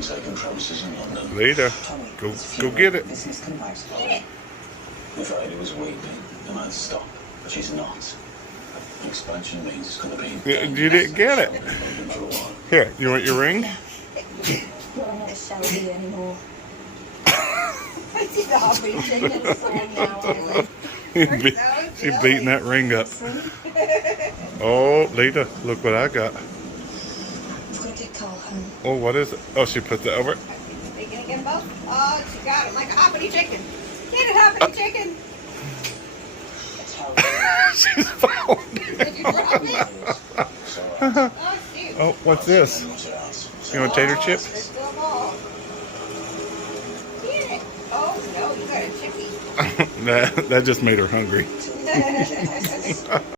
taken premises in London. Later. Go get it. Business converse. If Ada was weeping, then I'd stop. But she's not. Expansion means it's going to be... You didn't get it. For a while. Here, you want your ring? Not a Shelby anymore. She's beating that ring up. Oh, Lita, look what I got. I've got to get Carl home. Oh, what is it? Oh, she put that over. Are you gonna get them both? Oh, she got him like a hoppity chicken. Get it, hoppity chicken. She's found it. Did you drop it? Oh, shoot. Oh, what's this? You want tater chips? There's still more. Get it. Oh, no, you got a chippy. That just made her hungry.